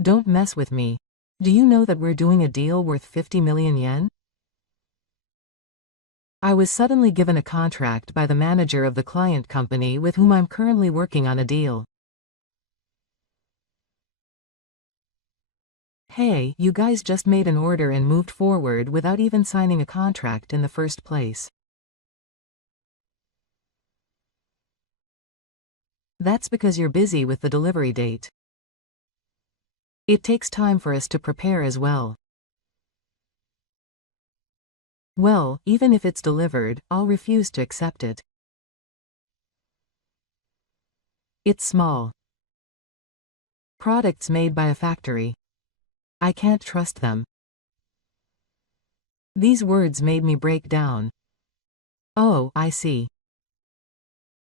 Don't mess with me. Do you know that we're doing a deal worth 50 million yen? I was suddenly given a contract by the manager of the client company with whom I'm currently working on a deal. Hey, you guys just made an order and moved forward without even signing a contract in the first place. That's because you're busy with the delivery date. It takes time for us to prepare as well. Well, even if it's delivered, I'll refuse to accept it. It's small. Products made by a factory. I can't trust them. These words made me break down. Oh, I see.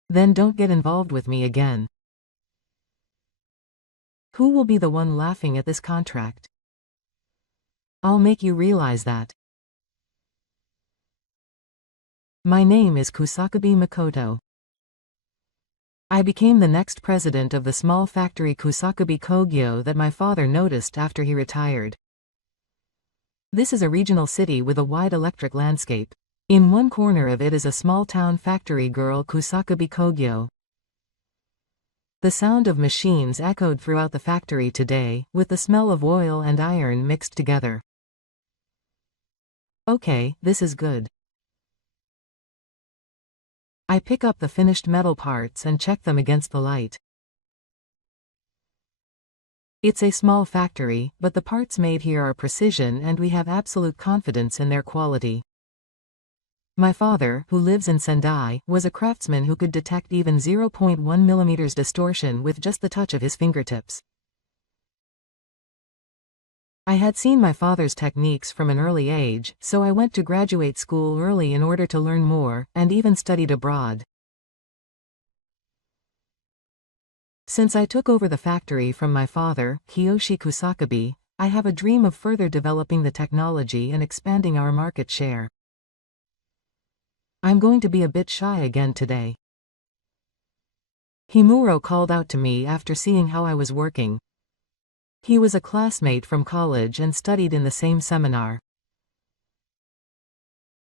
Then don't get involved with me again. Who will be the one laughing at this contract? I'll make you realize that. My name is Kusakabe Makoto. I became the next president of the small factory Kusakabe Kogyo that my father noticed after he retired. This is a regional city with a wide electric landscape. In one corner of it is a small-town factory girl Kusakabe Kogyo. The sound of machines echoed throughout the factory today, with the smell of oil and iron mixed together. Okay, this is good. I pick up the finished metal parts and check them against the light. It's a small factory, but the parts made here are precision and we have absolute confidence in their quality. My father, who lives in Sendai, was a craftsman who could detect even 0.1 mm distortion with just the touch of his fingertips. I had seen my father's techniques from an early age, so I went to graduate school early in order to learn more, and even studied abroad. Since I took over the factory from my father, Kiyoshi Kusakabe, I have a dream of further developing the technology and expanding our market share. I'm going to be a bit shy again today. Himuro called out to me after seeing how I was working. He was a classmate from college and studied in the same seminar.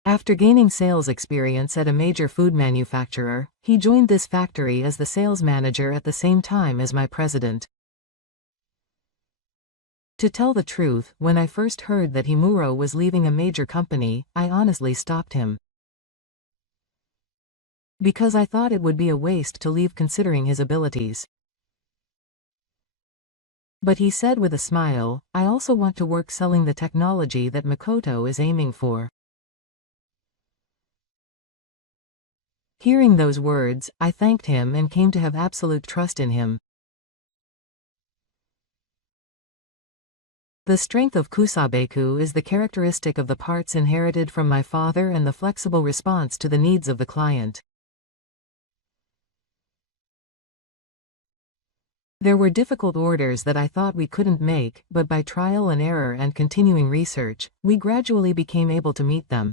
After gaining sales experience at a major food manufacturer, he joined this factory as the sales manager at the same time as my president. To tell the truth, when I first heard that Himuro was leaving a major company, I honestly stopped him. Because I thought it would be a waste to leave considering his abilities. But he said with a smile, I also want to work selling the technology that Makoto is aiming for. Hearing those words, I thanked him and came to have absolute trust in him. The strength of Kusabeku is the characteristic of the parts inherited from my father and the flexible response to the needs of the client. There were difficult orders that I thought we couldn't make, but by trial and error and continuing research, we gradually became able to meet them.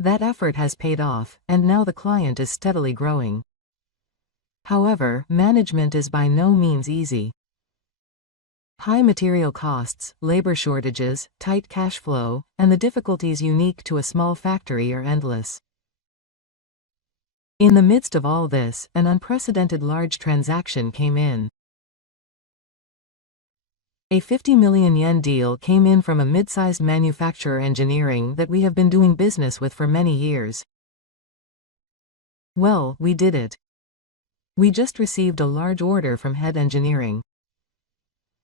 That effort has paid off, and now the client is steadily growing. However, management is by no means easy. High material costs, labor shortages, tight cash flow, and the difficulties unique to a small factory are endless. In the midst of all this, an unprecedented large transaction came in. A 50 million yen deal came in from a mid-sized manufacturer engineering that we have been doing business with for many years. Well, we did it. We just received a large order from head engineering.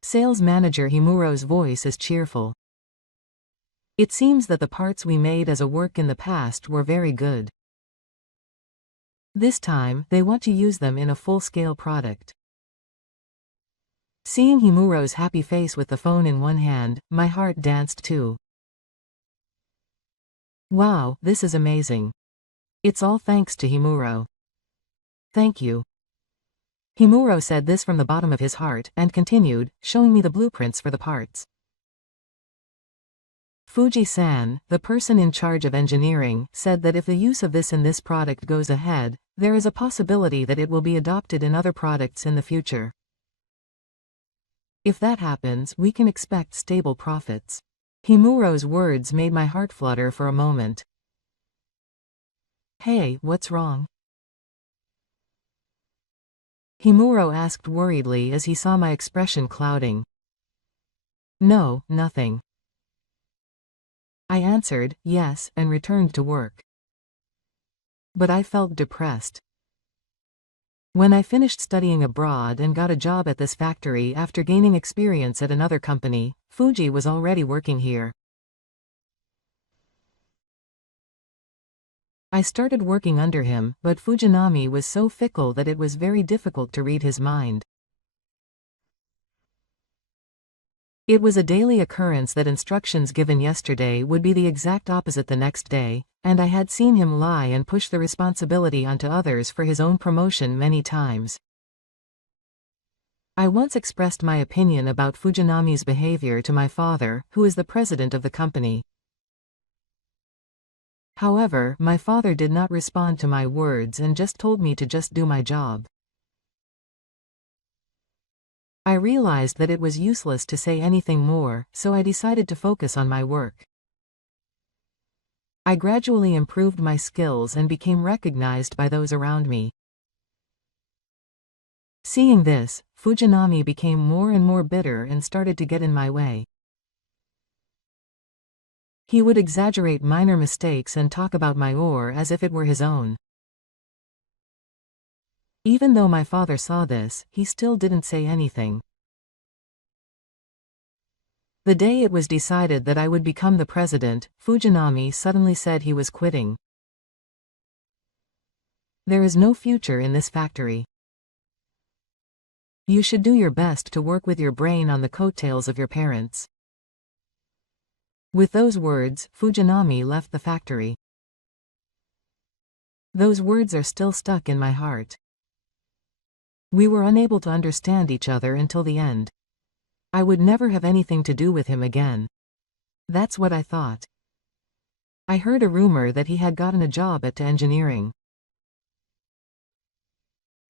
Sales manager Himuro's voice is cheerful. It seems that the parts we made as a work in the past were very good. This time, they want to use them in a full-scale product. Seeing Himuro's happy face with the phone in one hand, my heart danced too. Wow, this is amazing. It's all thanks to Himuro. Thank you. Himuro said this from the bottom of his heart, and continued, showing me the blueprints for the parts. Fuji-san, the person in charge of engineering, said that if the use of this in this product goes ahead, there is a possibility that it will be adopted in other products in the future. If that happens, we can expect stable profits. Himuro's words made my heart flutter for a moment. Hey, what's wrong? Himuro asked worriedly as he saw my expression clouding. No, nothing. I answered, yes, and returned to work. But I felt depressed. When I finished studying abroad and got a job at this factory after gaining experience at another company, Fuji was already working here. I started working under him, but Fujinami was so fickle that it was very difficult to read his mind. It was a daily occurrence that instructions given yesterday would be the exact opposite the next day, and I had seen him lie and push the responsibility onto others for his own promotion many times. I once expressed my opinion about Fujinami's behavior to my father, who is the president of the company. However, my father did not respond to my words and just told me to just do my job. I realized that it was useless to say anything more, so I decided to focus on my work. I gradually improved my skills and became recognized by those around me. Seeing this, Fujinami became more and more bitter and started to get in my way. He would exaggerate minor mistakes and talk about my ore as if it were his own. Even though my father saw this, he still didn't say anything. The day it was decided that I would become the president, Fujinami suddenly said he was quitting. There is no future in this factory. You should do your best to work with your brain on the coattails of your parents. With those words, Fujinami left the factory. Those words are still stuck in my heart. We were unable to understand each other until the end. I would never have anything to do with him again. That's what I thought. I heard a rumor that he had gotten a job at engineering.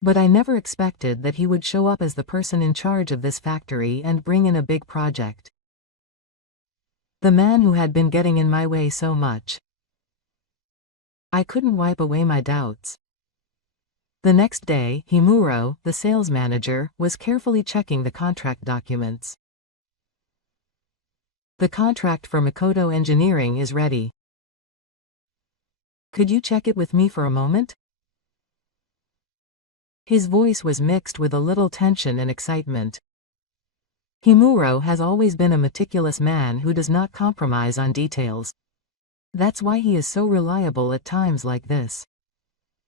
But I never expected that he would show up as the person in charge of this factory and bring in a big project. The man who had been getting in my way so much. I couldn't wipe away my doubts. The next day, Himuro, the sales manager, was carefully checking the contract documents. The contract for Makoto Engineering is ready. Could you check it with me for a moment? His voice was mixed with a little tension and excitement. Himuro has always been a meticulous man who does not compromise on details. That's why he is so reliable at times like this.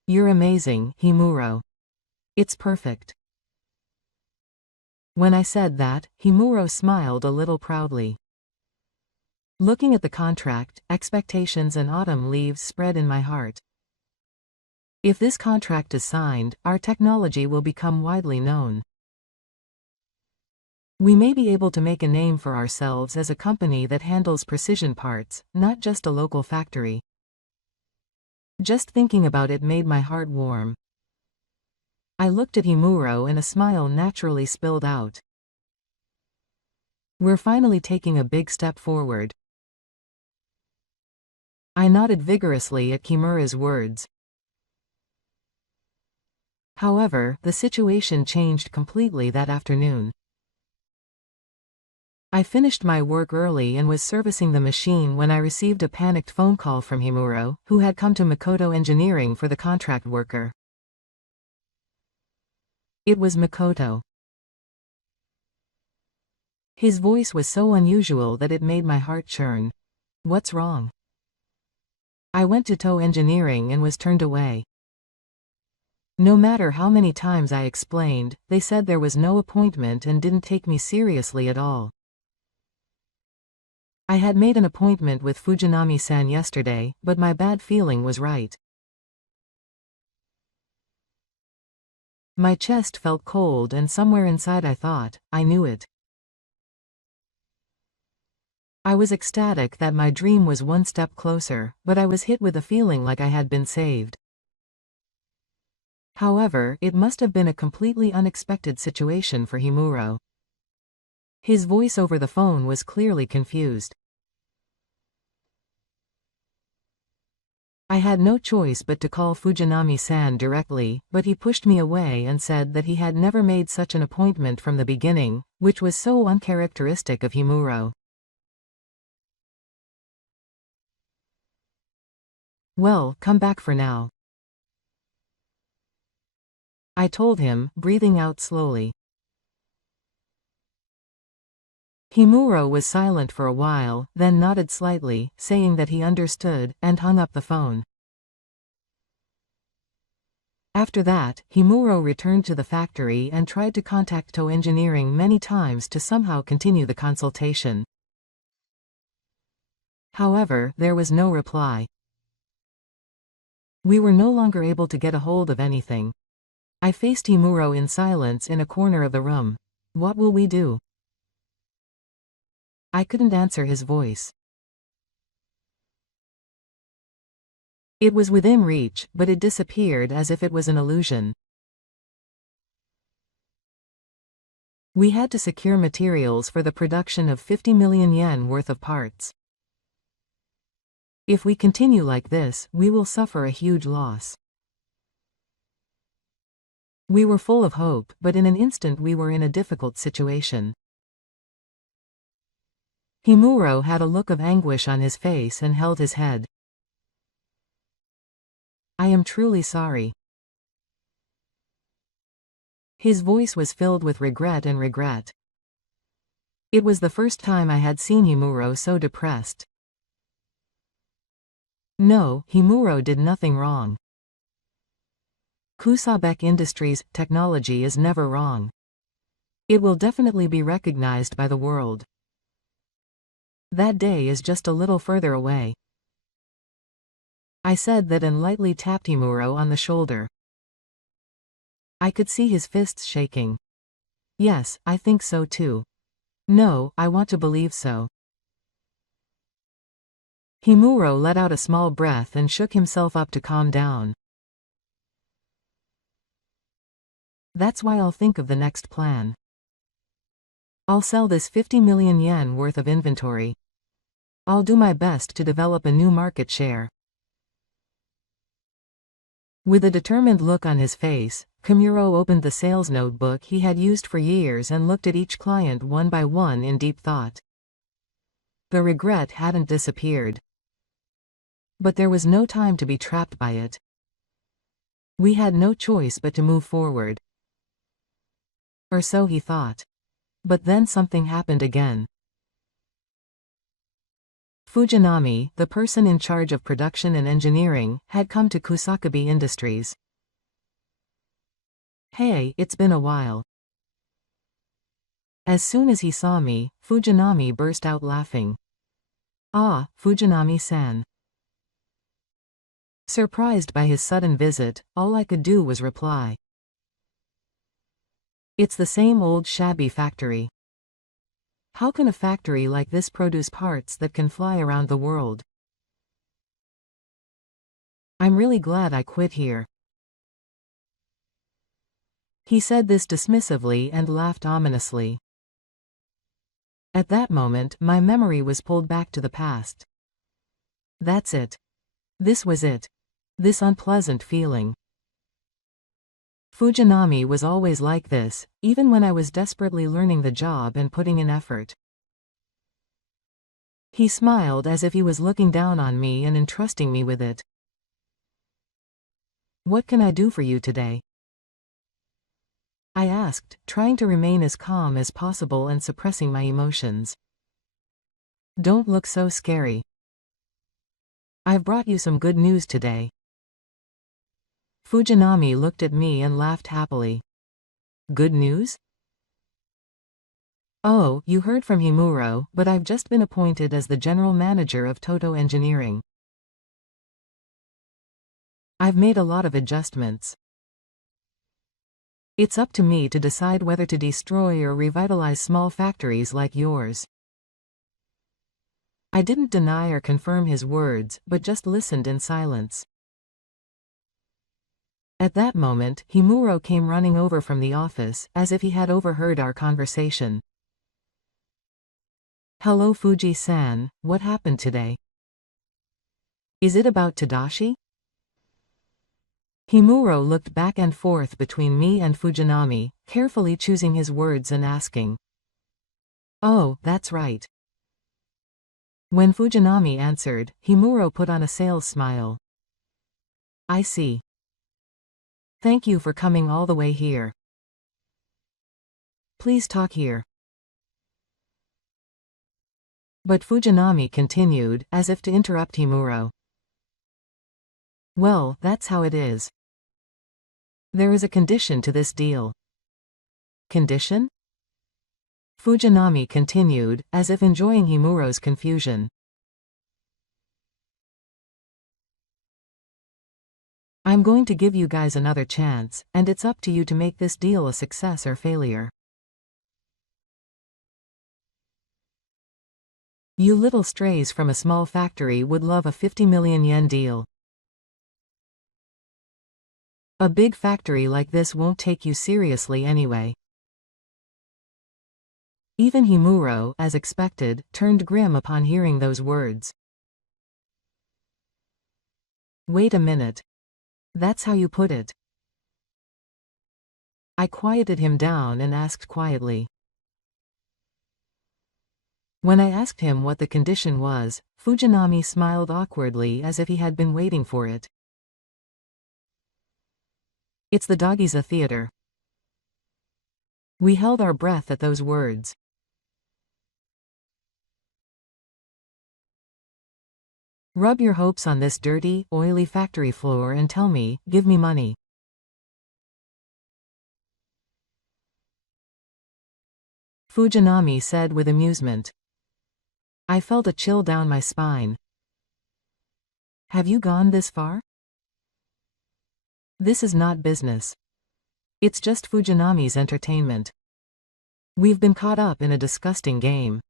You're amazing, Himuro. It's perfect. When I said that, Himuro smiled a little proudly. Looking at the contract, expectations and autumn leaves spread in my heart. If this contract is signed, our technology will become widely known. We may be able to make a name for ourselves as a company that handles precision parts, not just a local factory. Just thinking about it made my heart warm. I looked at Himuro and a smile naturally spilled out. We're finally taking a big step forward. I nodded vigorously at Kimura's words. However, the situation changed completely that afternoon. I finished my work early and was servicing the machine when I received a panicked phone call from Himuro, who had come to Makoto Engineering for the contract worker. It was Makoto. His voice was so unusual that it made my heart churn. What's wrong? I went to TO Engineering and was turned away. No matter how many times I explained, they said there was no appointment and didn't take me seriously at all. I had made an appointment with Fujinami-san yesterday, but my bad feeling was right. My chest felt cold and somewhere inside I thought, I knew it. I was ecstatic that my dream was one step closer, but I was hit with a feeling like I had been saved. However, it must have been a completely unexpected situation for Himuro. His voice over the phone was clearly confused. I had no choice but to call Fujinami-san directly, but he pushed me away and said that he had never made such an appointment from the beginning, which was so uncharacteristic of Himuro. Well, come back for now, I told him, breathing out slowly. Himuro was silent for a while, then nodded slightly, saying that he understood, and hung up the phone. After that, Himuro returned to the factory and tried to contact TO Engineering many times to somehow continue the consultation. However, there was no reply. We were no longer able to get a hold of anything. I faced Himuro in silence in a corner of the room. What will we do? I couldn't answer his voice. It was within reach, but it disappeared as if it was an illusion. We had to secure materials for the production of 50 million yen worth of parts. If we continue like this, we will suffer a huge loss. We were full of hope, but in an instant we were in a difficult situation. Himuro had a look of anguish on his face and held his head. I am truly sorry. His voice was filled with regret and regret. It was the first time I had seen Himuro so depressed. No, Himuro did nothing wrong. Kusabek Industries' technology is never wrong. It will definitely be recognized by the world. That day is just a little further away. I said that and lightly tapped Himuro on the shoulder. I could see his fists shaking. Yes, I think so too. No, I want to believe so. Himuro let out a small breath and shook himself up to calm down. That's why I'll think of the next plan. I'll sell this 50 million yen worth of inventory. I'll do my best to develop a new market share. With a determined look on his face, Kimuro opened the sales notebook he had used for years and looked at each client one by one in deep thought. The regret hadn't disappeared. But there was no time to be trapped by it. We had no choice but to move forward. Or so he thought. But then something happened again. Fujinami, the person in charge of production and engineering, had come to Kusakabe Industries. Hey, it's been a while. As soon as he saw me, Fujinami burst out laughing. Ah, Fujinami-san. Surprised by his sudden visit, all I could do was reply. It's the same old shabby factory. How can a factory like this produce parts that can fly around the world? I'm really glad I quit here. He said this dismissively and laughed ominously. At that moment, my memory was pulled back to the past. That's it. This was it. This unpleasant feeling. Fujinami was always like this, even when I was desperately learning the job and putting in effort. He smiled as if he was looking down on me and entrusting me with it. What can I do for you today? I asked, trying to remain as calm as possible and suppressing my emotions. Don't look so scary. I've brought you some good news today. Fujinami looked at me and laughed happily. Good news? Oh, you heard from Himuro, but I've just been appointed as the general manager of TO Engineering. I've made a lot of adjustments. It's up to me to decide whether to destroy or revitalize small factories like yours. I didn't deny or confirm his words, but just listened in silence. At that moment, Himuro came running over from the office, as if he had overheard our conversation. Hello Fuji-san, what happened today? Is it about Tadashi? Himuro looked back and forth between me and Fujinami, carefully choosing his words and asking. Oh, that's right. When Fujinami answered, Himuro put on a sales smile. I see. Thank you for coming all the way here. Please talk here. But Fujinami continued, as if to interrupt Himuro. Well, that's how it is. There is a condition to this deal. Condition? Fujinami continued, as if enjoying Himuro's confusion. I'm going to give you guys another chance, and it's up to you to make this deal a success or failure. You little strays from a small factory would love a 50 million yen deal. A big factory like this won't take you seriously anyway. Even Himuro, as expected, turned grim upon hearing those words. Wait a minute. That's how you put it. I quieted him down and asked quietly. When I asked him what the condition was, Fujinami smiled awkwardly as if he had been waiting for it. It's the Doggies Theater. We held our breath at those words. Rub your hopes on this dirty, oily factory floor and tell me, give me money. Fujinami said with amusement. I felt a chill down my spine. Have you gone this far? This is not business. It's just Fujinami's entertainment. We've been caught up in a disgusting game.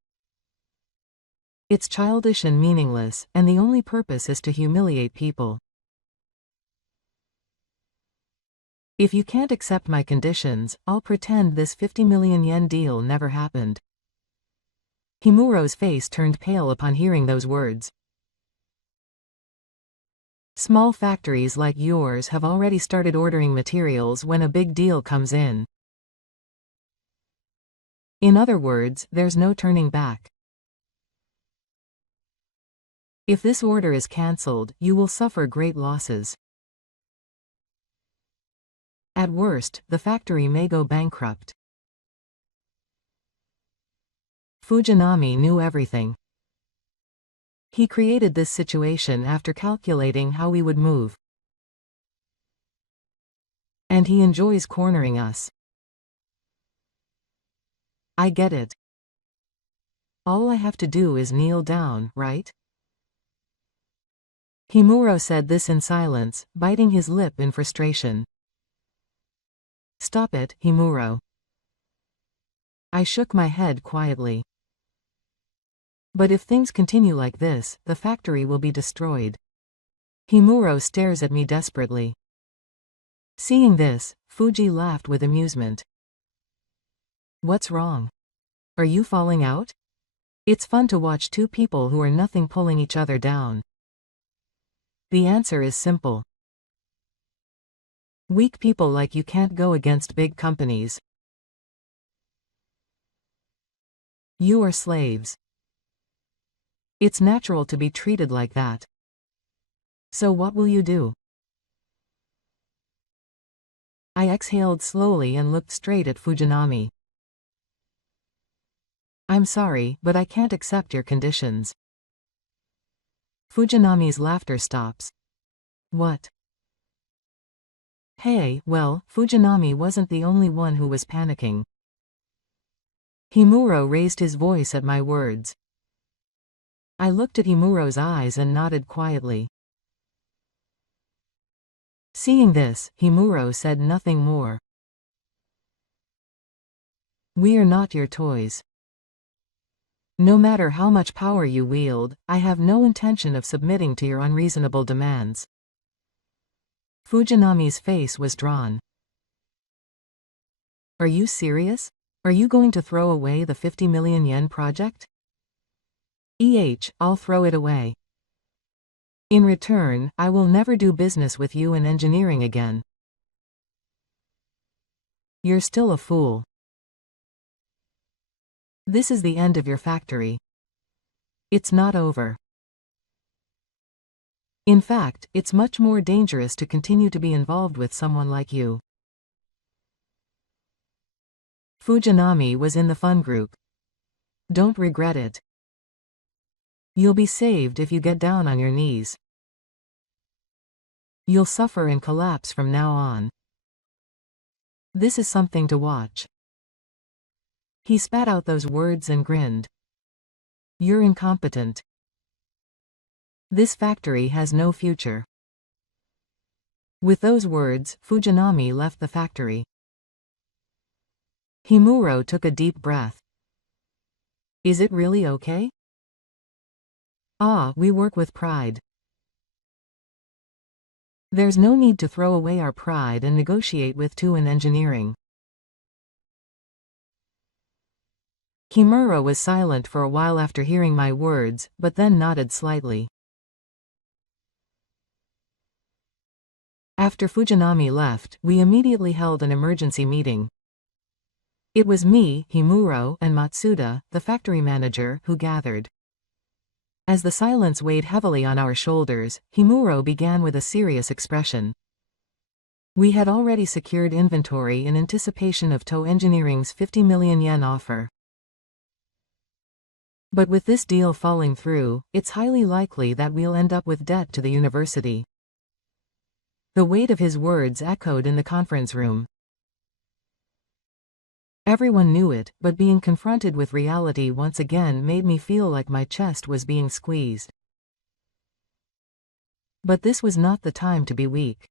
It's childish and meaningless, and the only purpose is to humiliate people. If you can't accept my conditions, I'll pretend this 50 million yen deal never happened. Himuro's face turned pale upon hearing those words. Small factories like yours have already started ordering materials when a big deal comes in. In other words, there's no turning back. If this order is cancelled, you will suffer great losses. At worst, the factory may go bankrupt. Fujinami knew everything. He created this situation after calculating how we would move. And he enjoys cornering us. I get it. All I have to do is kneel down, right? Himuro said this in silence, biting his lip in frustration. Stop it, Himuro. I shook my head quietly. But if things continue like this, the factory will be destroyed. Himuro stares at me desperately. Seeing this, Fuji laughed with amusement. What's wrong? Are you falling out? It's fun to watch two people who are nothing pulling each other down. The answer is simple. Weak people like you can't go against big companies. You are slaves. It's natural to be treated like that. So what will you do? I exhaled slowly and looked straight at Fujinami. I'm sorry, but I can't accept your conditions. Fujinami's laughter stops. What? Hey, well, Fujinami wasn't the only one who was panicking. Himuro raised his voice at my words. I looked at Himuro's eyes and nodded quietly. Seeing this, Himuro said nothing more. We are not your toys. No matter how much power you wield, I have no intention of submitting to your unreasonable demands. Fujinami's face was drawn. Are you serious? Are you going to throw away the 50 million yen project? I'll throw it away. In return, I will never do business with you in engineering again. You're still a fool. This is the end of your factory. It's not over. In fact, it's much more dangerous to continue to be involved with someone like you. Fujinami was in the fun group. Don't regret it. You'll be saved if you get down on your knees. You'll suffer and collapse from now on. This is something to watch. He spat out those words and grinned. You're incompetent. This factory has no future. With those words, Fujinami left the factory. Himuro took a deep breath. Is it really okay? We work with pride. There's no need to throw away our pride and negotiate with two in engineering. Himuro was silent for a while after hearing my words, but then nodded slightly. After Fujinami left, we immediately held an emergency meeting. It was me, Himuro, and Matsuda, the factory manager, who gathered. As the silence weighed heavily on our shoulders, Himuro began with a serious expression. We had already secured inventory in anticipation of Tow Engineering's 50 million yen offer. But with this deal falling through, it's highly likely that we'll end up with debt to the university. The weight of his words echoed in the conference room. Everyone knew it, but being confronted with reality once again made me feel like my chest was being squeezed. But this was not the time to be weak.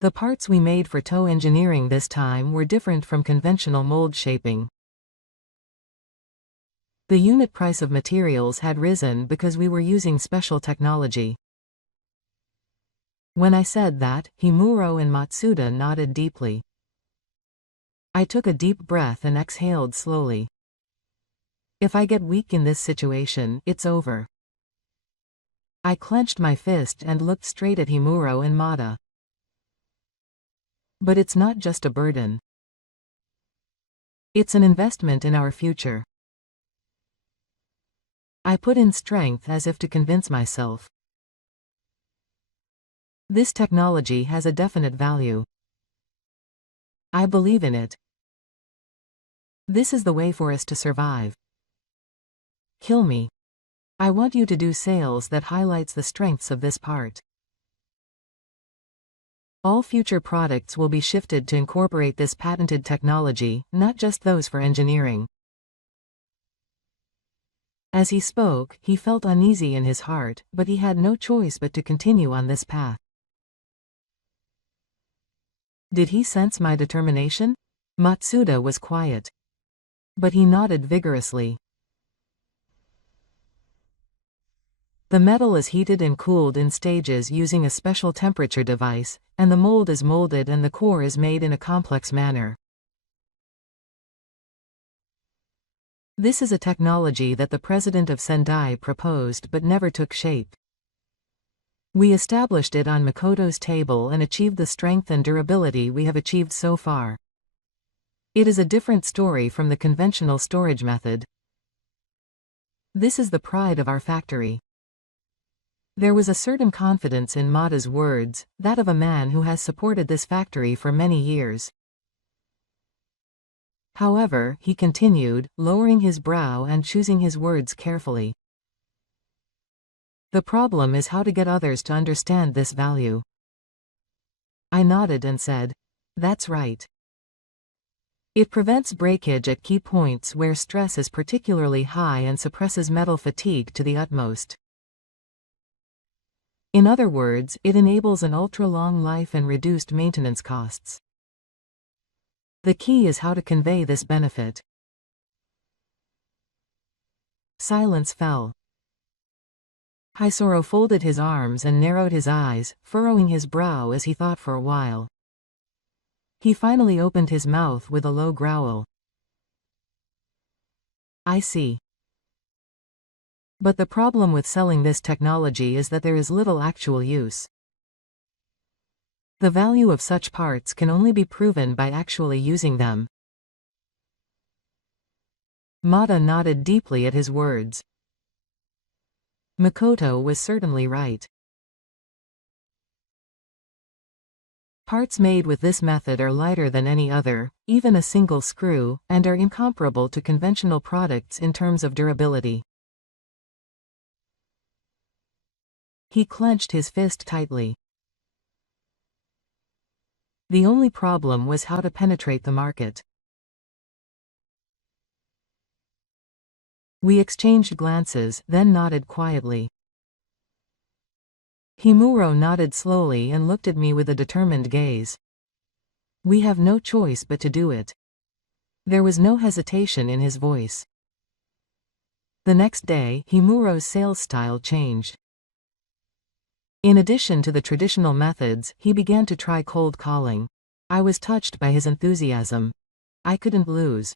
The parts we made for Tow Engineering this time were different from conventional mold shaping. The unit price of materials had risen because we were using special technology. When I said that, Himuro and Matsuda nodded deeply. I took a deep breath and exhaled slowly. If I get weak in this situation, it's over. I clenched my fist and looked straight at Himuro and Mata. But it's not just a burden. It's an investment in our future. I put in strength as if to convince myself. This technology has a definite value. I believe in it. This is the way for us to survive. Kill me. I want you to do sales that highlights the strengths of this part. All future products will be shifted to incorporate this patented technology, not just those for engineering. As he spoke, he felt uneasy in his heart, but he had no choice but to continue on this path. Did he sense my determination? Matsuda was quiet. But he nodded vigorously. The metal is heated and cooled in stages using a special temperature device, and the mold is molded and the core is made in a complex manner. This is a technology that the president of Sendai proposed but never took shape. We established it on Makoto's table and achieved the strength and durability we have achieved so far. It is a different story from the conventional storage method. This is the pride of our factory. There was a certain confidence in Mata's words, that of a man who has supported this factory for many years. However, he continued, lowering his brow and choosing his words carefully. The problem is how to get others to understand this value. I nodded and said, that's right. It prevents breakage at key points where stress is particularly high and suppresses metal fatigue to the utmost. In other words, it enables an ultra-long life and reduced maintenance costs. The key is how to convey this benefit. Silence fell. Hisoro folded his arms and narrowed his eyes, furrowing his brow as he thought for a while. He finally opened his mouth with a low growl. I see. But the problem with selling this technology is that there is little actual use. The value of such parts can only be proven by actually using them. Mata nodded deeply at his words. Makoto was certainly right. Parts made with this method are lighter than any other, even a single screw, and are incomparable to conventional products in terms of durability. He clenched his fist tightly. The only problem was how to penetrate the market. We exchanged glances, then nodded quietly. Himuro nodded slowly and looked at me with a determined gaze. We have no choice but to do it. There was no hesitation in his voice. The next day, Himuro's sales style changed. In addition to the traditional methods, he began to try cold calling. I was touched by his enthusiasm. I couldn't lose.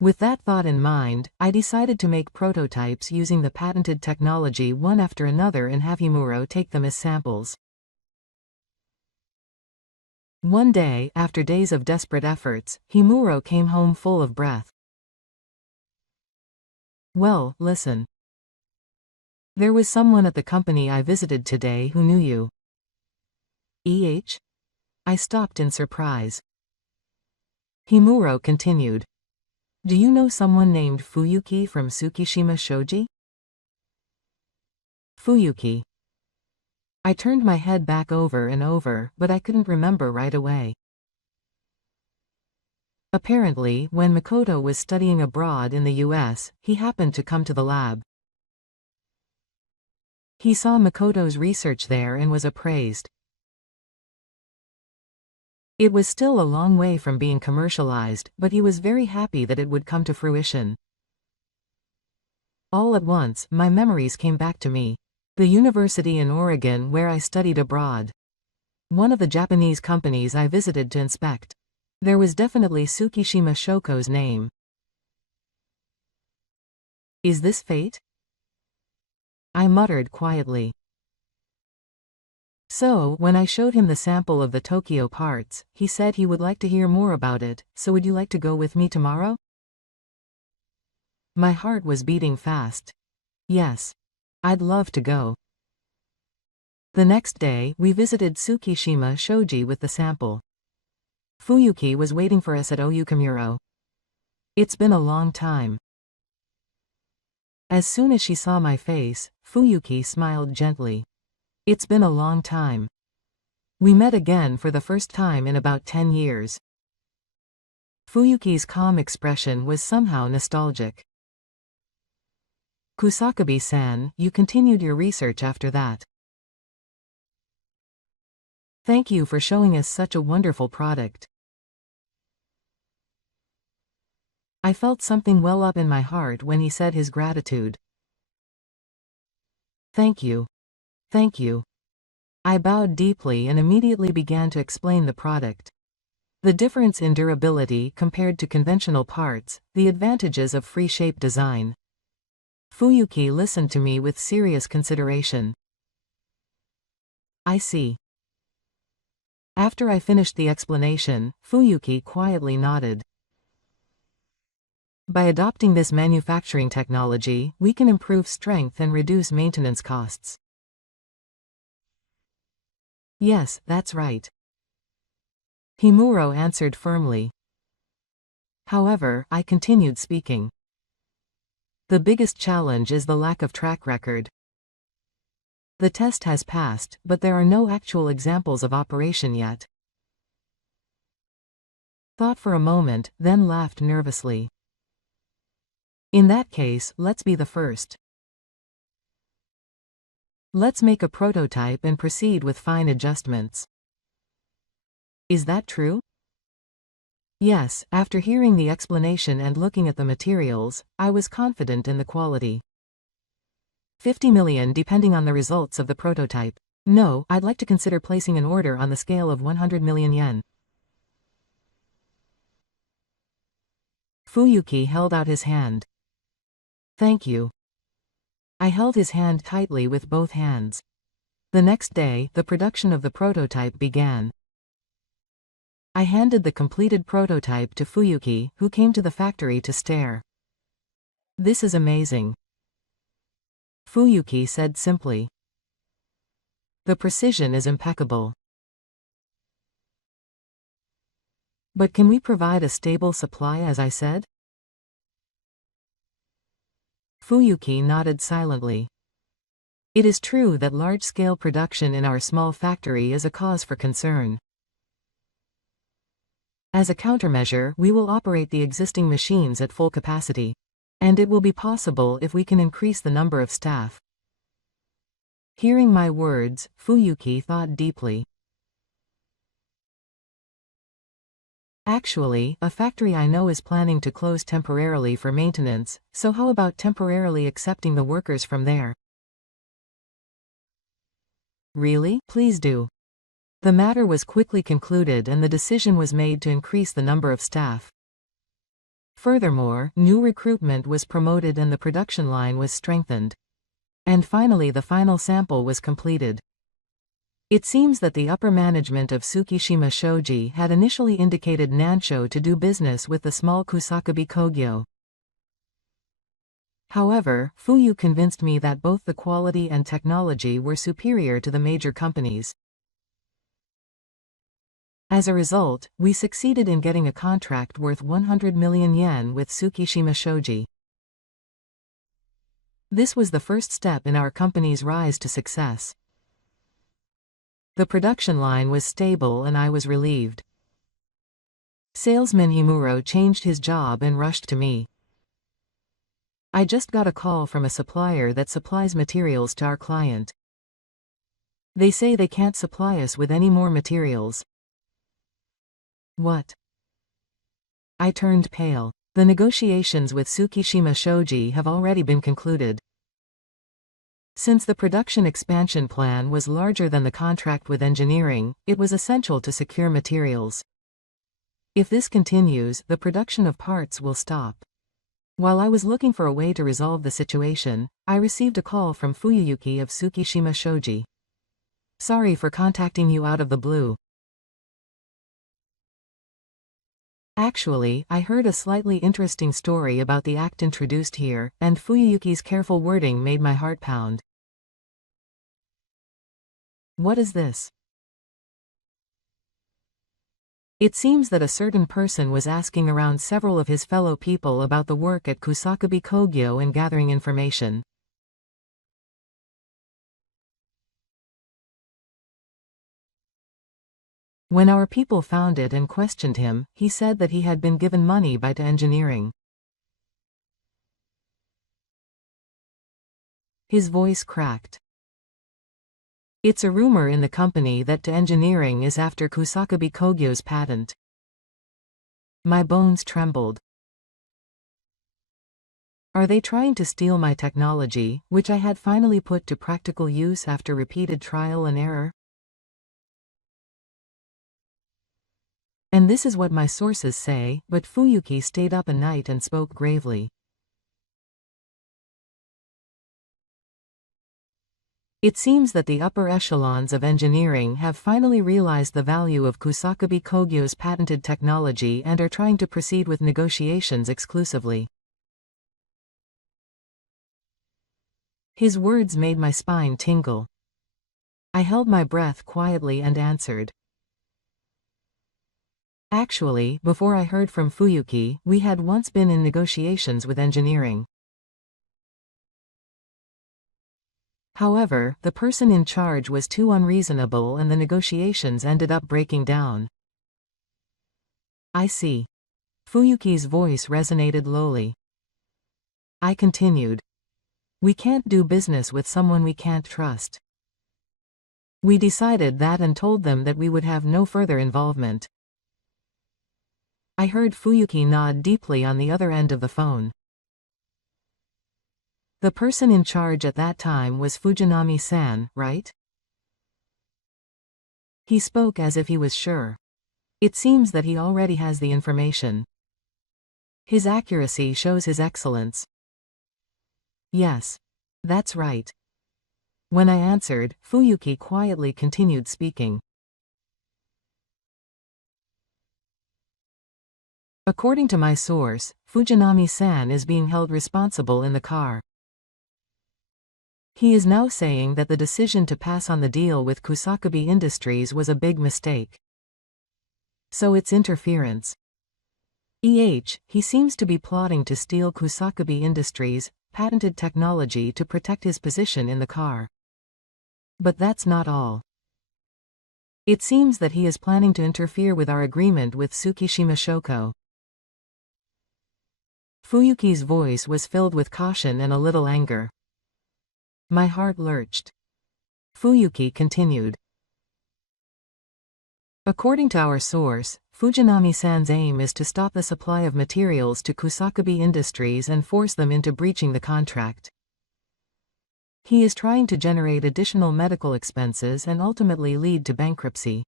With that thought in mind, I decided to make prototypes using the patented technology one after another and have Himuro take them as samples. One day, after days of desperate efforts, Himuro came home full of breath. Well, listen. There was someone at the company I visited today who knew you. I stopped in surprise. Himuro continued. Do you know someone named Fuyuki from Tsukishima Shoji? Fuyuki. I turned my head back over and over, but I couldn't remember right away. Apparently, when Makoto was studying abroad in the US, he happened to come to the lab. He saw Makoto's research there and was appraised. It was still a long way from being commercialized, but he was very happy that it would come to fruition. All at once, my memories came back to me. The university in Oregon where I studied abroad. One of the Japanese companies I visited to inspect. There was definitely Tsukishima Shoko's name. Is this fate? I muttered quietly. So, when I showed him the sample of the Tokyo parts, he said he would like to hear more about it, so would you like to go with me tomorrow? My heart was beating fast. Yes. I'd love to go. The next day, we visited Tsukishima Shoji with the sample. Fuyuki was waiting for us at Oyukamuro. It's been a long time. As soon as she saw my face, Fuyuki smiled gently. It's been a long time. We met again for the first time in about 10 years. Fuyuki's calm expression was somehow nostalgic. Kusakabe-san, you continued your research after that. Thank you for showing us such a wonderful product. I felt something well up in my heart when he said his gratitude. Thank you. Thank you. I bowed deeply and immediately began to explain the product. The difference in durability compared to conventional parts, the advantages of free shape design. Fuyuki listened to me with serious consideration. I see. After I finished the explanation, Fuyuki quietly nodded. By adopting this manufacturing technology, we can improve strength and reduce maintenance costs. Yes, that's right. Himuro answered firmly. However, I continued speaking. The biggest challenge is the lack of track record. The test has passed, but there are no actual examples of operation yet. Thought for a moment, then laughed nervously. In that case, let's be the first. Let's make a prototype and proceed with fine adjustments. Is that true? Yes, after hearing the explanation and looking at the materials, I was confident in the quality. 50 million depending on the results of the prototype. No, I'd like to consider placing an order on the scale of 100 million yen. Fuyuki held out his hand. Thank you. I held his hand tightly with both hands. The next day, the production of the prototype began. I handed the completed prototype to Fuyuki, who came to the factory to stare. "This is amazing," Fuyuki said simply. "The precision is impeccable. But can we provide a stable supply?" as I said. Fuyuki nodded silently. It is true that large-scale production in our small factory is a cause for concern. As a countermeasure, we will operate the existing machines at full capacity. And it will be possible if we can increase the number of staff. Hearing my words, Fuyuki thought deeply. Actually, a factory I know is planning to close temporarily for maintenance, so how about temporarily accepting the workers from there? Really? Please do. The matter was quickly concluded and the decision was made to increase the number of staff. Furthermore, new recruitment was promoted and the production line was strengthened. And finally the final sample was completed. It seems that the upper management of Tsukishima Shoji had initially indicated Nansho to do business with the small Kusakabe Kogyo. However, Fuyu convinced me that both the quality and technology were superior to the major companies. As a result, we succeeded in getting a contract worth 100 million yen with Tsukishima Shoji. This was the first step in our company's rise to success. The production line was stable and I was relieved. Salesman Himuro changed his job and rushed to me. "I just got a call from a supplier that supplies materials to our client. They say they can't supply us with any more materials." "What?" I turned pale. The negotiations with Tsukishima Shoji have already been concluded. Since the production expansion plan was larger than the contract with engineering, it was essential to secure materials. If this continues, the production of parts will stop. While I was looking for a way to resolve the situation, I received a call from Fuyuki of Tsukishima Shoji. "Sorry for contacting you out of the blue. Actually, I heard a slightly interesting story about the act introduced here, and Fuyuki's careful wording made my heart pound." "What is this?" It seems that a certain person was asking around several of his fellow people about the work at Kusakabe Kogyo and gathering information. When our people found it and questioned him, he said that he had been given money by To Engineering. His voice cracked. "It's a rumor in the company that To Engineering is after Kusakabe Kogyo's patent." My bones trembled. Are they trying to steal my technology, which I had finally put to practical use after repeated trial and error? And this is what my sources say, but Fuyuki stayed up a night and spoke gravely. It seems that the upper echelons of engineering have finally realized the value of Kusakabe Kogyo's patented technology and are trying to proceed with negotiations exclusively. His words made my spine tingle. I held my breath quietly and answered. Actually, before I heard from Fuyuki, we had once been in negotiations with engineering. However, the person in charge was too unreasonable and the negotiations ended up breaking down. I see. Fuyuki's voice resonated lowly. I continued. We can't do business with someone we can't trust. We decided that and told them that we would have no further involvement. I heard Fuyuki nod deeply on the other end of the phone. The person in charge at that time was Fujinami-san, right? He spoke as if he was sure. It seems that he already has the information. His accuracy shows his excellence. Yes. That's right. When I answered, Fuyuki quietly continued speaking. According to my source, Fujinami-san is being held responsible in the car. He is now saying that the decision to pass on the deal with Kusakubi Industries was a big mistake. So it's interference. He seems to be plotting to steal Kusakubi Industries' patented technology to protect his position in the car. But that's not all. It seems that he is planning to interfere with our agreement with Tsukishima Shoko. Fuyuki's voice was filled with caution and a little anger. My heart lurched. Fuyuki continued. According to our source, Fujinami-san's aim is to stop the supply of materials to Kusakubi Industries and force them into breaching the contract. He is trying to generate additional medical expenses and ultimately lead to bankruptcy.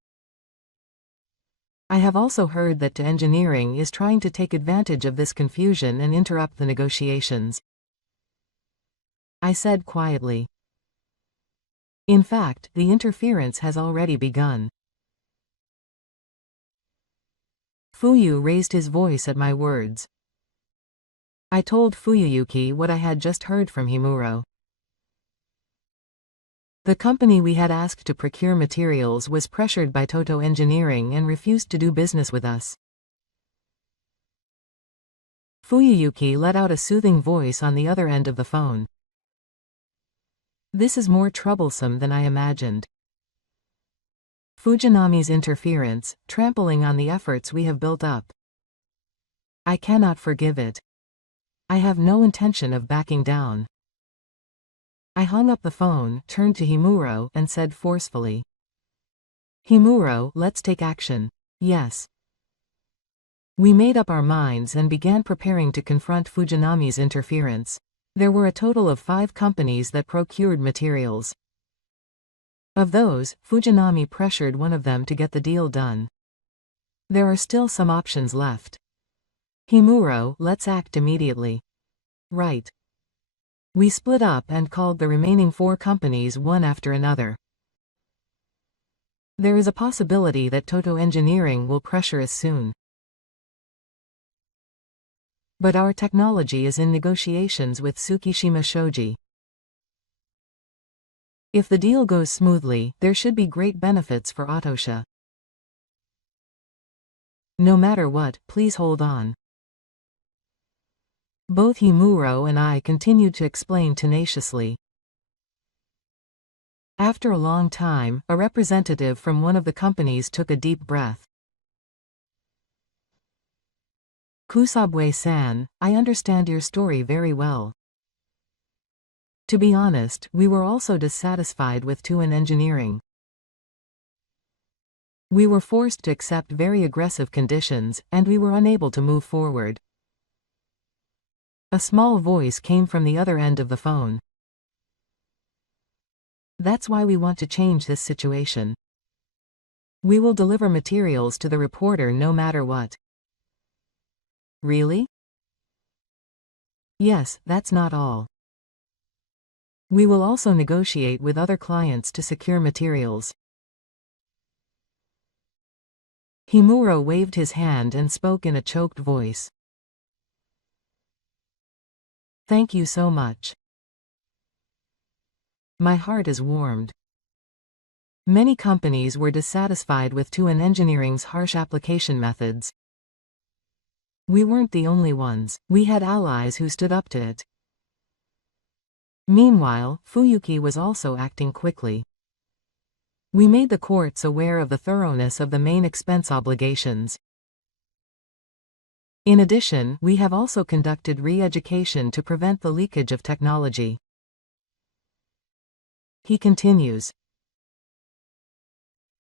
I have also heard that TO Engineering is trying to take advantage of this confusion and interrupt the negotiations. I said quietly. In fact, the interference has already begun. Fuyu raised his voice at my words. I told Fuyuyuki what I had just heard from Himuro. The company we had asked to procure materials was pressured by TO Engineering and refused to do business with us. Fuyuyuki let out a soothing voice on the other end of the phone. This is more troublesome than I imagined. Fujinami's interference, trampling on the efforts we have built up. I cannot forgive it. I have no intention of backing down. I hung up the phone, turned to Himuro, and said forcefully. Himuro, let's take action. Yes. We made up our minds and began preparing to confront Fujinami's interference. There were a total of 5 companies that procured materials. Of those, Fujinami pressured one of them to get the deal done. There are still some options left. Himuro, let's act immediately. Right. We split up and called the remaining 4 companies one after another. There is a possibility that TO Engineering will pressure us soon. But our technology is in negotiations with Tsukishima Shoji. If the deal goes smoothly, there should be great benefits for Autosha. No matter what, please hold on. Both Himuro and I continued to explain tenaciously. After a long time, a representative from one of the companies took a deep breath. Kusabue-san, I understand your story very well. To be honest, we were also dissatisfied with TO Engineering. We were forced to accept very aggressive conditions, and we were unable to move forward. A small voice came from the other end of the phone. That's why we want to change this situation. We will deliver materials to the reporter no matter what. Really? Yes, that's not all. We will also negotiate with other clients to secure materials. Himuro waved his hand and spoke in a choked voice. Thank you so much. My heart is warmed. Many companies were dissatisfied with TO Engineering's harsh application methods. We weren't the only ones. We had allies who stood up to it. Meanwhile, Fuyuki was also acting quickly. We made the courts aware of the thoroughness of the main expense obligations. In addition, we have also conducted re-education to prevent the leakage of technology. He continues.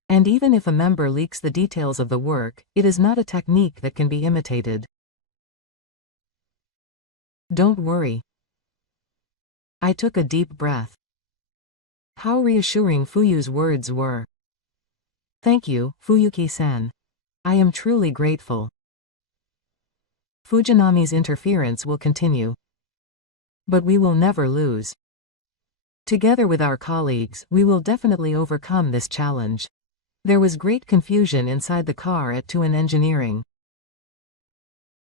And even if a member leaks the details of the work, it is not a technique that can be imitated. Don't worry. I took a deep breath. How reassuring Fuyu's words were. Thank you, Fuyuki-san. I am truly grateful. Fujinami's interference will continue. But we will never lose. Together with our colleagues, we will definitely overcome this challenge. There was great confusion inside the car at Tuan Engineering.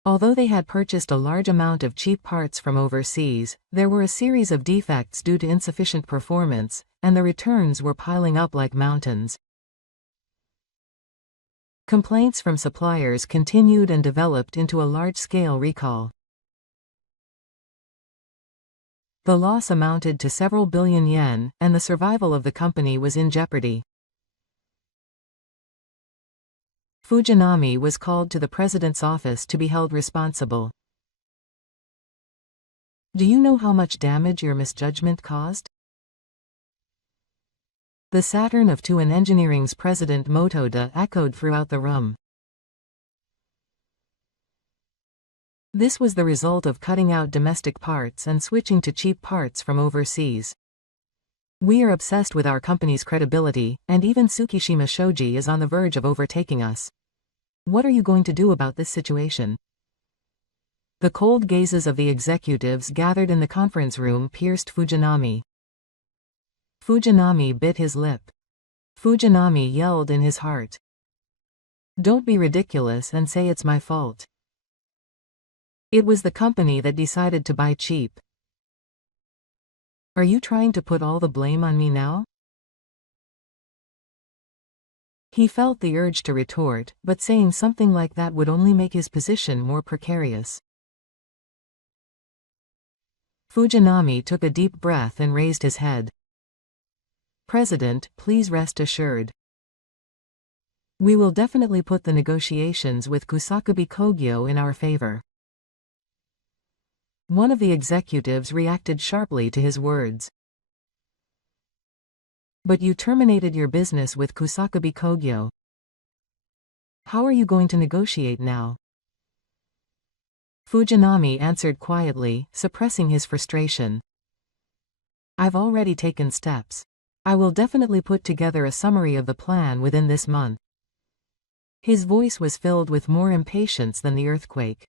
Although they had purchased a large amount of cheap parts from overseas, there were a series of defects due to insufficient performance, and the returns were piling up like mountains. Complaints from suppliers continued and developed into a large-scale recall. The loss amounted to several billion yen, and the survival of the company was in jeopardy. Fujinami was called to the president's office to be held responsible. Do you know how much damage your misjudgment caused? The Saturn of Tuan Engineering's president Motoda echoed throughout the room. This was the result of cutting out domestic parts and switching to cheap parts from overseas. We are obsessed with our company's credibility, and even Tsukishima Shoji is on the verge of overtaking us. What are you going to do about this situation? The cold gazes of the executives gathered in the conference room pierced Fujinami. Fujinami bit his lip. Fujinami yelled in his heart. Don't be ridiculous and say it's my fault. It was the company that decided to buy cheap. Are you trying to put all the blame on me now? He felt the urge to retort, but saying something like that would only make his position more precarious. Fujinami took a deep breath and raised his head. President, please rest assured. We will definitely put the negotiations with Kusakubi Kogyo in our favor. One of the executives reacted sharply to his words. But you terminated your business with Kusakubi Kogyo. How are you going to negotiate now? Fujinami answered quietly, suppressing his frustration. I've already taken steps. I will definitely put together a summary of the plan within this month. His voice was filled with more impatience than the earthquake.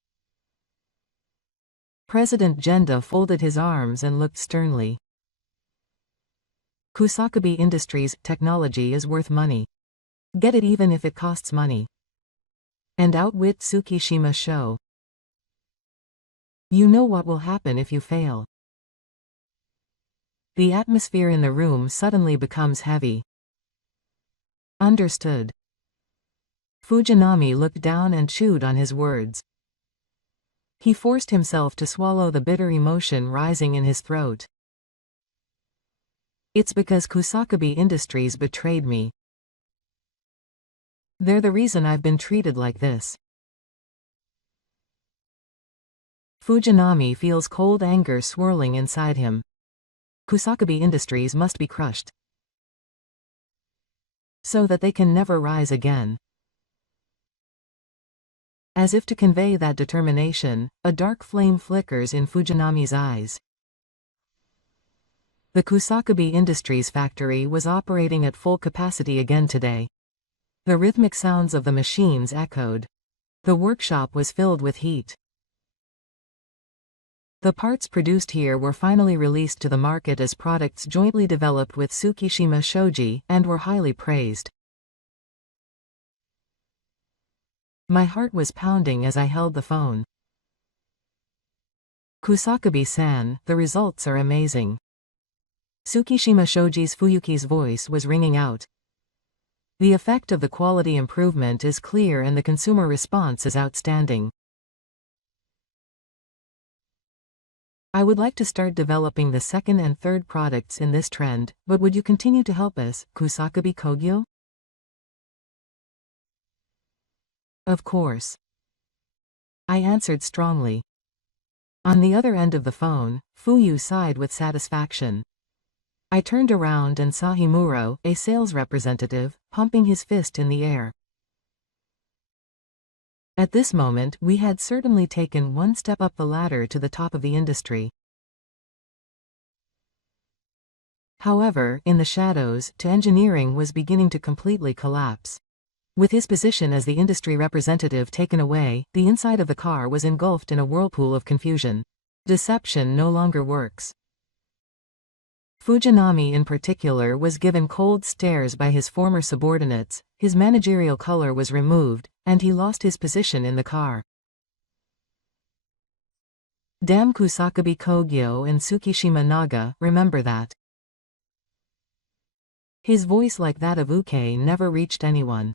President Genda folded his arms and looked sternly. Kusakubi Industries' technology is worth money. Get it even if it costs money. And outwit Tsukishima Sho. You know what will happen if you fail. The atmosphere in the room suddenly becomes heavy. Understood. Fujinami looked down and chewed on his words. He forced himself to swallow the bitter emotion rising in his throat. It's because Kusakubi Industries betrayed me. They're the reason I've been treated like this. Fujinami feels cold anger swirling inside him. Kusakubi Industries must be crushed, so that they can never rise again. As if to convey that determination, a dark flame flickers in Fujinami's eyes. The Kusakubi Industries factory was operating at full capacity again today. The rhythmic sounds of the machines echoed. The workshop was filled with heat. The parts produced here were finally released to the market as products jointly developed with Tsukishima Shoji, and were highly praised. My heart was pounding as I held the phone. Kusakubi-san, the results are amazing. Tsukishima Shoji's Fuyuki's voice was ringing out. The effect of the quality improvement is clear and the consumer response is outstanding. I would like to start developing the second and third products in this trend, but would you continue to help us, Kusakubi Kogyo? Of course. I answered strongly. On the other end of the phone, Fuyu sighed with satisfaction. I turned around and saw Himuro, a sales representative, pumping his fist in the air. At this moment, we had certainly taken one step up the ladder to the top of the industry. However, in the shadows, To Engineering was beginning to completely collapse. With his position as the industry representative taken away, the inside of the car was engulfed in a whirlpool of confusion. Deception no longer works. Fujinami in particular was given cold stares by his former subordinates, his managerial color was removed, and he lost his position in the car. Damn Kusakabe Kogyo and Tsukishima Naga, remember that. His voice, like that of Uke, never reached anyone.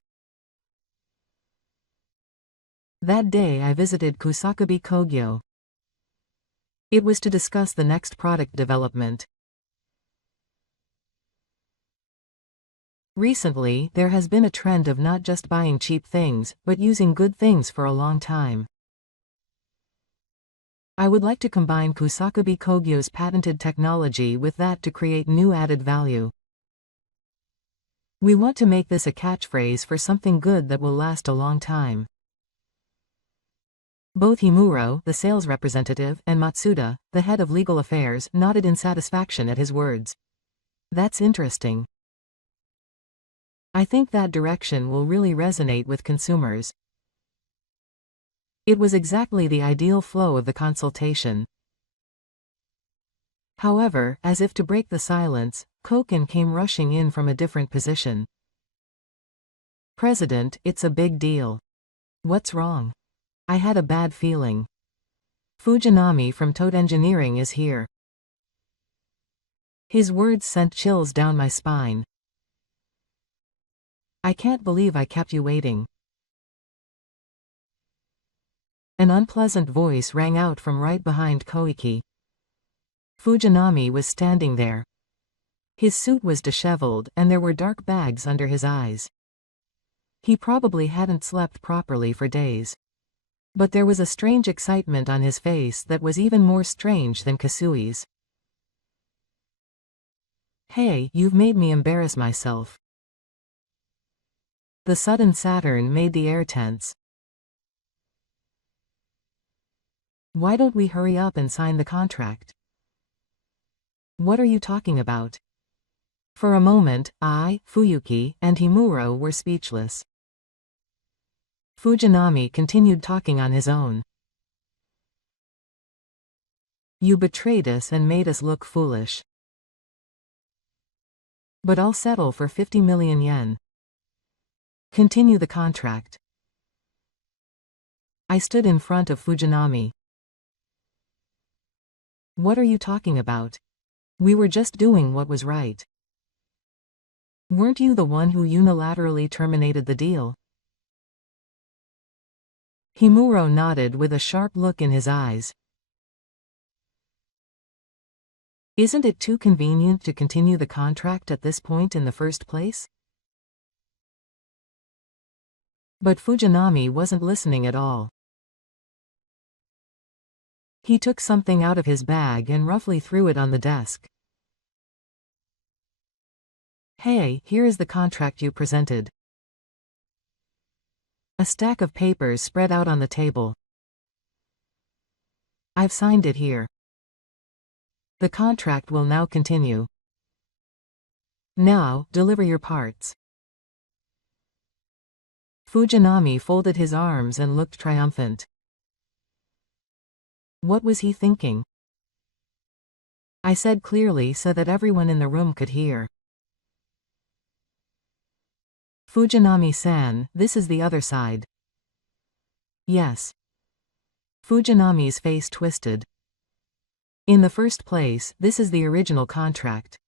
That day I visited Kusakabe Kogyo. It was to discuss the next product development. Recently, there has been a trend of not just buying cheap things, but using good things for a long time. I would like to combine Kusakabe Kogyo's patented technology with that to create new added value. We want to make this a catchphrase for something good that will last a long time. Both Himuro, the sales representative, and Matsuda, the head of legal affairs, nodded in satisfaction at his words. That's interesting. I think that direction will really resonate with consumers. It was exactly the ideal flow of the consultation. However, as if to break the silence, Koken came rushing in from a different position. President, it's a big deal. What's wrong? I had a bad feeling. Fujinami from Toad Engineering is here. His words sent chills down my spine. I can't believe I kept you waiting. An unpleasant voice rang out from right behind Koiki. Fujinami was standing there. His suit was disheveled, and there were dark bags under his eyes. He probably hadn't slept properly for days. But there was a strange excitement on his face that was even more strange than Kasui's. Hey, you've made me embarrass myself. The sudden Saturn made the air tense. Why don't we hurry up and sign the contract? What are you talking about? For a moment, I, Fuyuki, and Himuro were speechless. Fujinami continued talking on his own. You betrayed us and made us look foolish. But I'll settle for 50 million yen. Continue the contract. I stood in front of Fujinami. What are you talking about? We were just doing what was right. Weren't you the one who unilaterally terminated the deal? Himuro nodded with a sharp look in his eyes. Isn't it too convenient to continue the contract at this point in the first place? But Fujinami wasn't listening at all. He took something out of his bag and roughly threw it on the desk. Hey, here is the contract you presented. A stack of papers spread out on the table. I've signed it here. The contract will now continue. Now, deliver your parts. Fujinami folded his arms and looked triumphant. What was he thinking? I said clearly so that everyone in the room could hear. Fujinami-san, this is the other side. Yes. Fujinami's face twisted. In the first place, this is the original contract.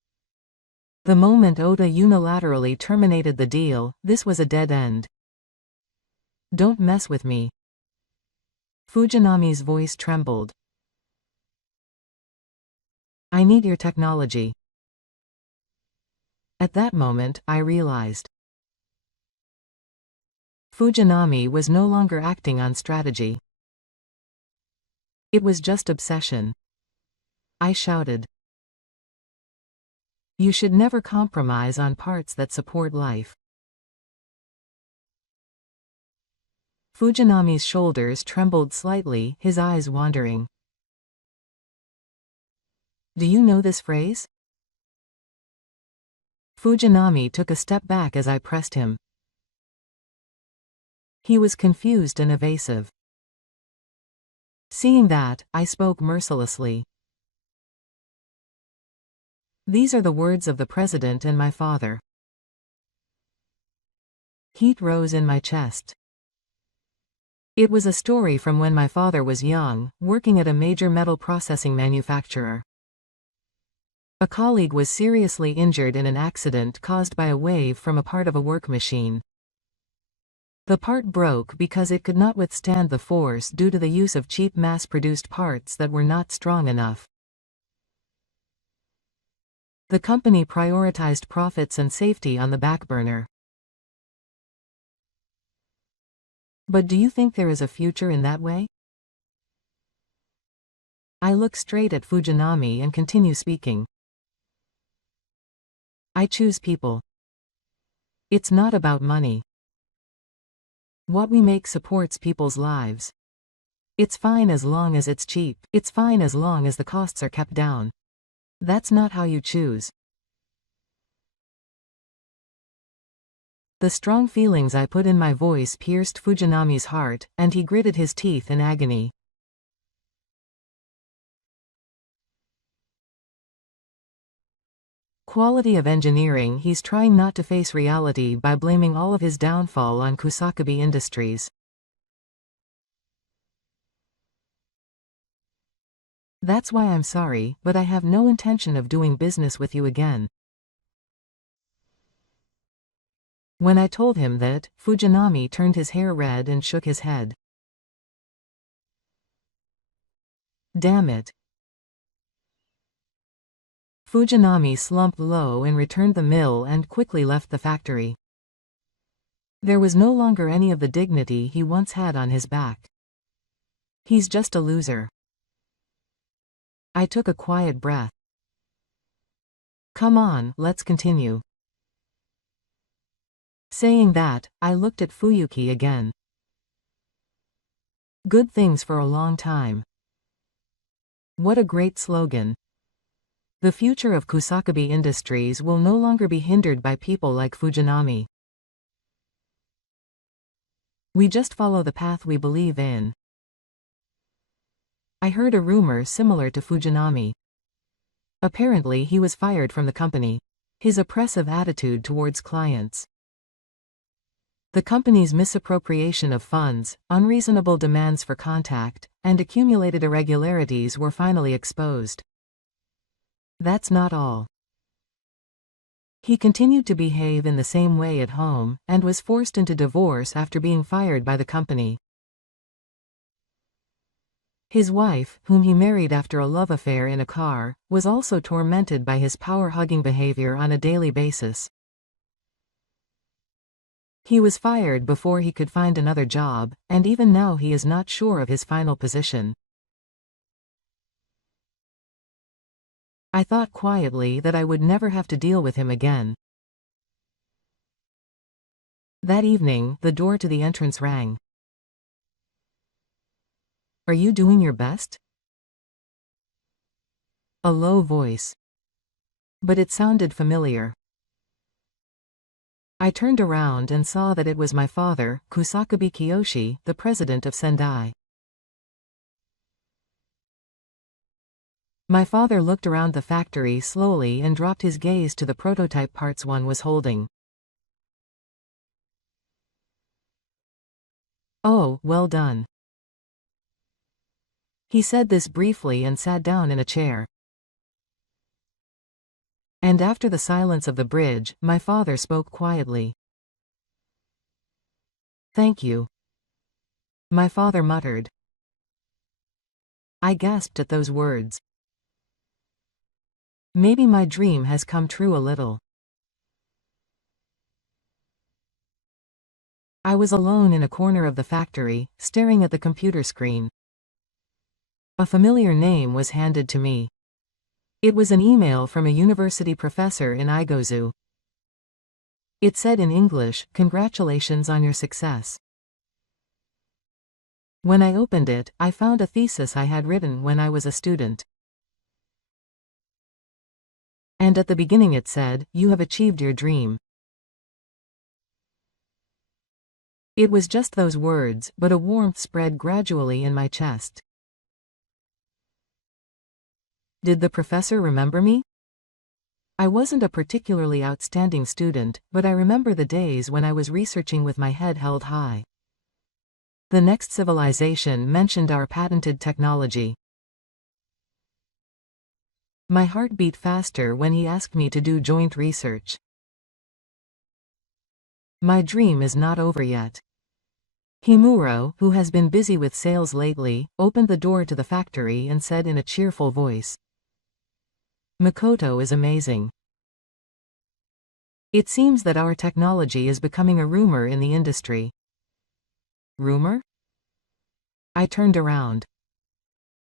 The moment Ota unilaterally terminated the deal, this was a dead end. Don't mess with me. Fujinami's voice trembled. I need your technology. At that moment, I realized. Fujinami was no longer acting on strategy. It was just obsession. I shouted. You should never compromise on parts that support life. Fujinami's shoulders trembled slightly, his eyes wandering. Do you know this phrase? Fujinami took a step back as I pressed him. He was confused and evasive. Seeing that, I spoke mercilessly. These are the words of the president and my father. Heat rose in my chest. It was a story from when my father was young, working at a major metal processing manufacturer. A colleague was seriously injured in an accident caused by a wave from a part of a work machine. The part broke because it could not withstand the force due to the use of cheap mass-produced parts that were not strong enough. The company prioritized profits and safety on the back burner. But do you think there is a future in that way? I look straight at Fujinami and continue speaking. I choose people. It's not about money. What we make supports people's lives. It's fine as long as it's cheap. It's fine as long as the costs are kept down. That's not how you choose. The strong feelings I put in my voice pierced Fujinami's heart, and he gritted his teeth in agony. Quality of engineering. He's trying not to face reality by blaming all of his downfall on Kusakabe Industries. That's why I'm sorry, but I have no intention of doing business with you again. When I told him that, Fujinami turned his hair red and shook his head. Damn it. Fujinami slumped low and returned the mill and quickly left the factory. There was no longer any of the dignity he once had on his back. He's just a loser. I took a quiet breath. Come on, let's continue. Saying that, I looked at Fuyuki again. Good things for a long time. What a great slogan. The future of Kusakabe Industries will no longer be hindered by people like Fujinami. We just follow the path we believe in. I heard a rumor similar to Fujinami. Apparently he was fired from the company. His oppressive attitude towards clients. The company's misappropriation of funds, unreasonable demands for contact, and accumulated irregularities were finally exposed. That's not all. He continued to behave in the same way at home, and was forced into divorce after being fired by the company. His wife, whom he married after a love affair in a car, was also tormented by his power-hugging behavior on a daily basis. He was fired before he could find another job, and even now he is not sure of his final position. I thought quietly that I would never have to deal with him again. That evening, the door to the entrance rang. Are you doing your best? A low voice. But it sounded familiar. I turned around and saw that it was my father, Kusakabe Kiyoshi, the president of Sendai. My father looked around the factory slowly and dropped his gaze to the prototype parts one was holding. Oh, well done. He said this briefly and sat down in a chair. And after the silence of the bridge, my father spoke quietly. Thank you. My father muttered. I gasped at those words. Maybe my dream has come true a little. I was alone in a corner of the factory, staring at the computer screen. A familiar name was handed to me. It was an email from a university professor in Igozu. It said in English, "Congratulations on your success." When I opened it, I found a thesis I had written when I was a student. And at the beginning it said, "You have achieved your dream." It was just those words, but a warmth spread gradually in my chest. Did the professor remember me? I wasn't a particularly outstanding student, but I remember the days when I was researching with my head held high. The next civilization mentioned our patented technology. My heart beat faster when he asked me to do joint research. My dream is not over yet. Himuro, who has been busy with sales lately, opened the door to the factory and said in a cheerful voice, "Makoto is amazing. It seems that our technology is becoming a rumor in the industry." Rumor? I turned around.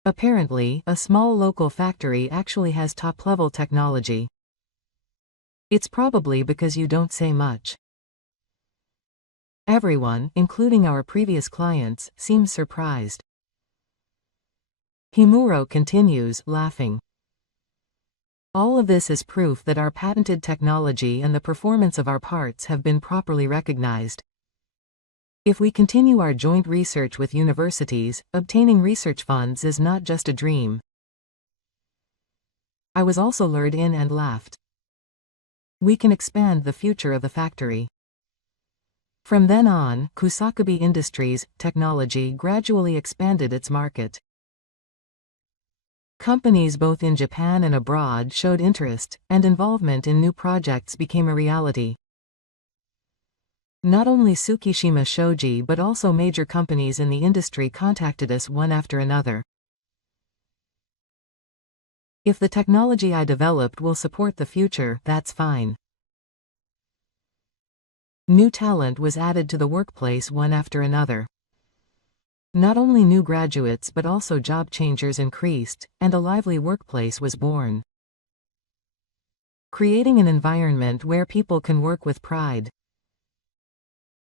Apparently, a small local factory actually has top-level technology. It's probably because you don't say much. Everyone, including our previous clients, seems surprised. Himuro continues, laughing. All of this is proof that our patented technology and the performance of our parts have been properly recognized. If we continue our joint research with universities, obtaining research funds is not just a dream. I was also lured in and laughed. We can expand the future of the factory. From then on, Kusakabe Industries' technology gradually expanded its market. Companies both in Japan and abroad showed interest, and involvement in new projects became a reality. Not only Tsukishima Shoji but also major companies in the industry contacted us one after another. If the technology I developed will support the future, that's fine. New talent was added to the workplace one after another. Not only new graduates but also job changers increased, and a lively workplace was born. Creating an environment where people can work with pride.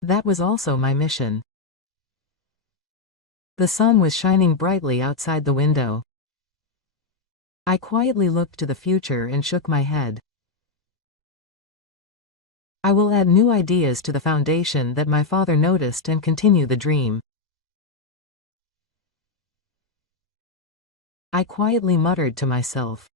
That was also my mission. The sun was shining brightly outside the window. I quietly looked to the future and shook my head. I will add new ideas to the foundation that my father noticed and continue the dream. I quietly muttered to myself.